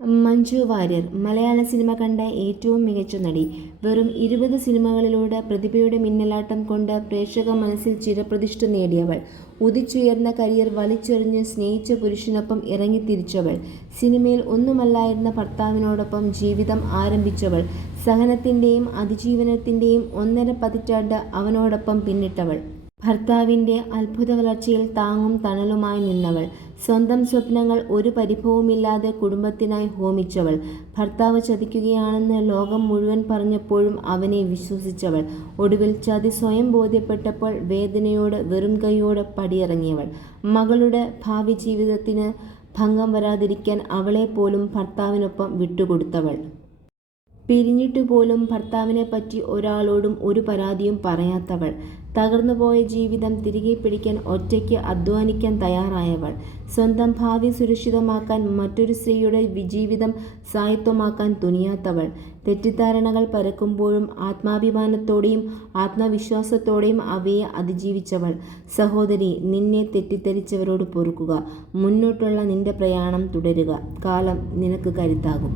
മഞ്ജു വാര്യർ മലയാള cinema കണ്ട ഏറ്റവും മികച്ച നടി. വെറും 20 സിനിമകളിലൂടെ പ്രതിഭയുടെ മിന്നലാട്ടം കൊണ്ട് പ്രേക്ഷക മനസ്സിൽ ചിരപ്രതിഷ്ഠ നേടിയവൾ. ഉദിച്ചുയർന്ന കരിയർ വലിച്ചെറിഞ്ഞ് സ്നേഹിച്ച പുരുഷനൊപ്പം ഇറങ്ങിത്തിരിച്ചവൾ. സിനിമയിൽ ഒന്നുമല്ലായിരുന്ന ഭർത്താവിനോടൊപ്പം ജീവിതം ആരംഭിച്ചവൾ. സഹനത്തിൻ്റെയും അതിജീവനത്തിൻ്റെയും 1.5 പതിറ്റാണ്ട് അവനോടൊപ്പം പിന്നിട്ടവൾ. ഭർത്താവിൻ്റെ അത്ഭുത വളർച്ചയിൽ താങ്ങും തണലുമായി നിന്നവൾ. സ്വന്തം സ്വപ്നങ്ങൾ ഒരു പരിഭവവുമില്ലാതെ കുടുംബത്തിനായി ഹോമിച്ചവൾ. ഭർത്താവ് ചതിക്കുകയാണെന്ന് ലോകം മുഴുവൻ പറഞ്ഞപ്പോഴും അവനെ വിശ്വസിച്ചവൾ. ഒടുവിൽ ചതി സ്വയം ബോധ്യപ്പെട്ടപ്പോൾ വേദനയോട് വെറും കൈയോടെ പടിയിറങ്ങിയവൾ. മകളുടെ ഭാവി ജീവിതത്തിന് ഭംഗം വരാതിരിക്കാൻ അവളെപ്പോലും ഭർത്താവിനൊപ്പം വിട്ടുകൊടുത്തവൾ. പിരിഞ്ഞിട്ടുപോലും ഭർത്താവിനെപ്പറ്റി ഒരാളോടും ഒരു പരാതിയും പറയാത്തവൾ. തകർന്നുപോയ ജീവിതം തിരികെ പിടിക്കാൻ ഒറ്റയ്ക്ക് അധ്വാനിക്കാൻ തയ്യാറായവൾ. സ്വന്തം ഭാവി സുരക്ഷിതമാക്കാൻ മറ്റൊരു സ്ത്രീയുടെ ജീവിതം സ്വായത്തമാക്കാൻ തുനിയാത്തവൾ. തെറ്റിദ്ധാരണകൾ പരക്കുമ്പോഴും ആത്മാഭിമാനത്തോടെയും ആത്മവിശ്വാസത്തോടെയും അവയെ അതിജീവിച്ചവൾ. സഹോദരി, നിന്നെ തെറ്റിദ്ധരിച്ചവരോട് പൊറുക്കുക. മുന്നോട്ടുള്ള നിന്റെ പ്രയാണം തുടരുക. കാലം നിനക്ക് കരുത്താകും.